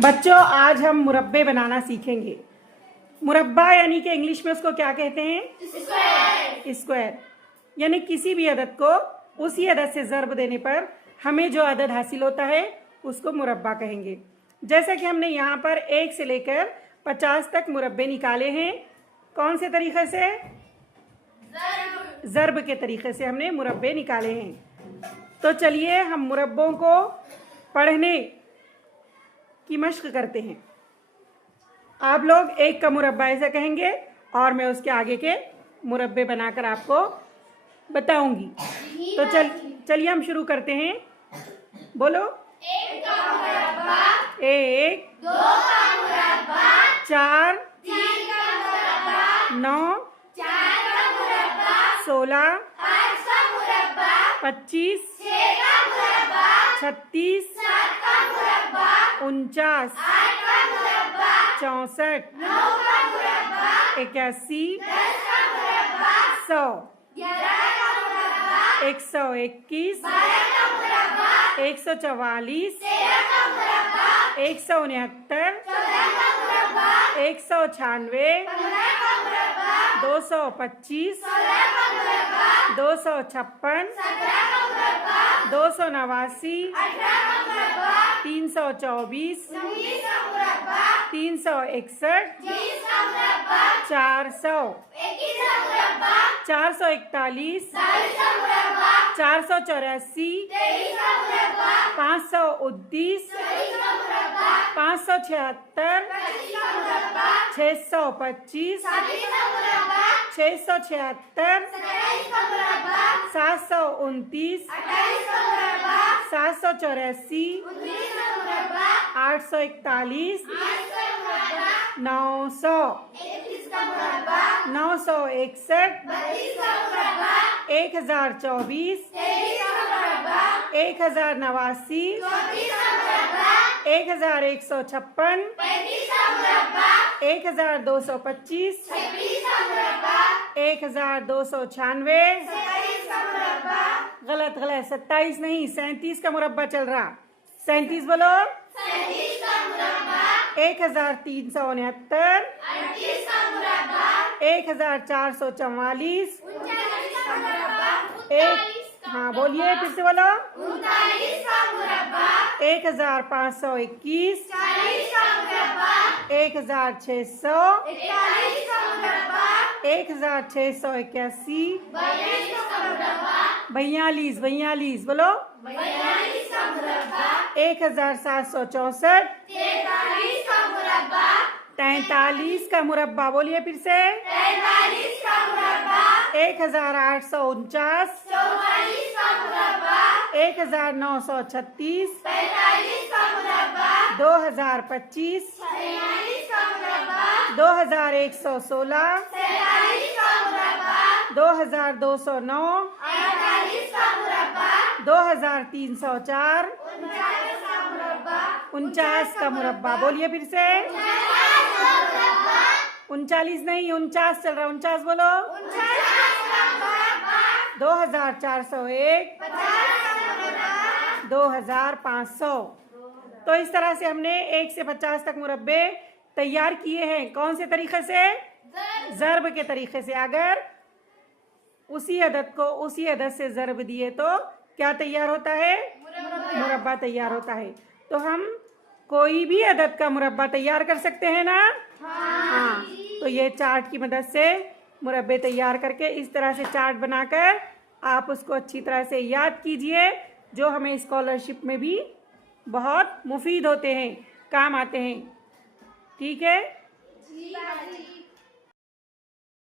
बच्चों, आज हम मुरब्बे बनाना सीखेंगे। मुरब्बा यानी कि इंग्लिश में उसको क्या कहते हैं? स्क्वायर। स्क्वायर यानी किसी भी अदद को उसी अदद से ज़र्ब देने पर हमें जो अदद हासिल होता है उसको मुरब्बा कहेंगे। जैसा कि हमने यहाँ पर 1 से लेकर 50 तक मुरब्बे निकाले हैं। कौन से तरीके से? ज़र्ब के तरीके से हमने मुरब्बे निकाले हैं। तो चलिए हम मुरब्बों को पढ़ने की मश्क करते हैं। आप लोग 1 का मुरब्बा ऐसे कहेंगे और मैं उसके आगे के मुरब्बे बनाकर आपको बताऊंगी। तो चलिए हम शुरू करते हैं। बोलो। 1 का मुरब्बा, 1, 2 का मुरब्बा, 4, 3 का मुरब्बा, 9, 4 का मुरब्बा, 16, 8 का मुरब्बा, 25, 6 का मुरब्बा, 36, 7 का मुरब्बा, 49, 8 का मुरब्बा, 64, 9 का मुरब्बा, 81, 10 का मुरब्बा, 100, 11 का मुरब्बा, 121, 12 का मुरब्बा, 144, 13 का मुरब्बा, 169, 14 का मुरब्बा, 196, 15 का मुरब्बा, 225, 16 का मुरब्बा, 256, 17 का मुरब्बा, 289, 18 का मुरब्बा, 324, 19 का मुरब्बा, 361, 20 का मुरब्बा, 400, 21 का मुरब्बा, 441, 22 का मुरब्बा, 484, 23 का मुरब्बा, 529, 24 का मुरब्बा, 576, 25 का मुरब्बा, 625, 26 का मुरब्बा, 676, 27 का मुरब्बा, 729, 28 का मुरब्बा, 784, 19 का मुरब्बा, 841, 8 का मुरब्बा, 900, 21 का मुरब्बा, 961, 32 का मुरब्बा, 1024, 23 का मुरब्बा, 1089, 34 का मुरब्बा, 1156, 35 का मुरब्बा, 1225, 26 का मुरब्बा, 1296। 27 का मुरब्बा, गलत गलत, 27 नहीं, 37 का मुरब्बा चल रहा। 37 बोलो। 37 का मुरब्बा, 1369, 38 का मुरब्बा, 1444, 39 का मुरब्बा, हाँ बोलिए, फिर से बोलो। 39 का मुरब्बा, 1521, 40 का मुरब्बा, 1600, 41 का मुरब्बा, 1681, 42 का मुरब्बा, 42 बोलो। 42 का मुरब्बा, 1764, 43 का मुरब्बा, 43 का मुरब्बा बोलिए फिर से। 43 का मुरब्बा, 1849, 44 का मुरब्बा, 1936, 45 का मुरब्बा, 2025, 46 का मुरब्बा, 2116, 47 का मुरब्बा, 2209, 48 का मुरब्बा, 2304, 49 का मुरब्बा, 49 का मुरब्बा बोलिए फिर से। 49 का मुरब्बा, 39 नहीं, 49 चल रहा, 49 बोलो। 49 का मुरब्बा, 2401, 50 का मुरब्बा, 2500। तो इस तरह से हमने 1 से 50 तक मुरब्बे तैयार किए हैं। कौन से तरीके से? ज़र्ब के तरीके से। अगर उसी अदद को उसी अदद से ज़र्ब दिए तो क्या तैयार होता है? मुरब्बा तैयार होता है। तो हम कोई भी अदद का मुरब्बा तैयार कर सकते हैं ना? हाँ। तो ये चार्ट की मदद से मुरब्बे तैयार करके इस तरह से चार्ट बनाकर आप उसको अच्छी तरह से याद कीजिए, जो हमें स्कॉलरशिप में भी बहुत मुफीद होते हैं, काम आते हैं। ठीक है? जी।